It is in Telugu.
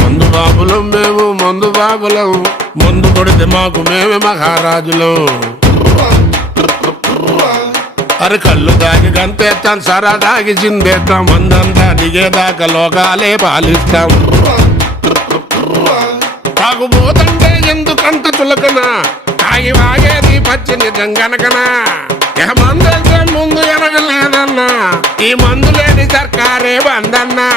మందు బాబులం మేము మందు బాబులం, మందు కొడితే మాకు మేమే మహారాజులం. అరే కళ్ళు దాగి గంతేస్తాం, సరా దాగి చిందేస్తాం, మందంతా దిగేదాకా లోకాలే పాలిస్తాం. తాగుబోతంటే ఎందుకంత చులకనా, తాగి వాగేది పచ్చి నిజం గనకనా. మందంటే ముందు ఎనగలేదన్నా, ఈ మందు లేని సర్కారే బందన్నా.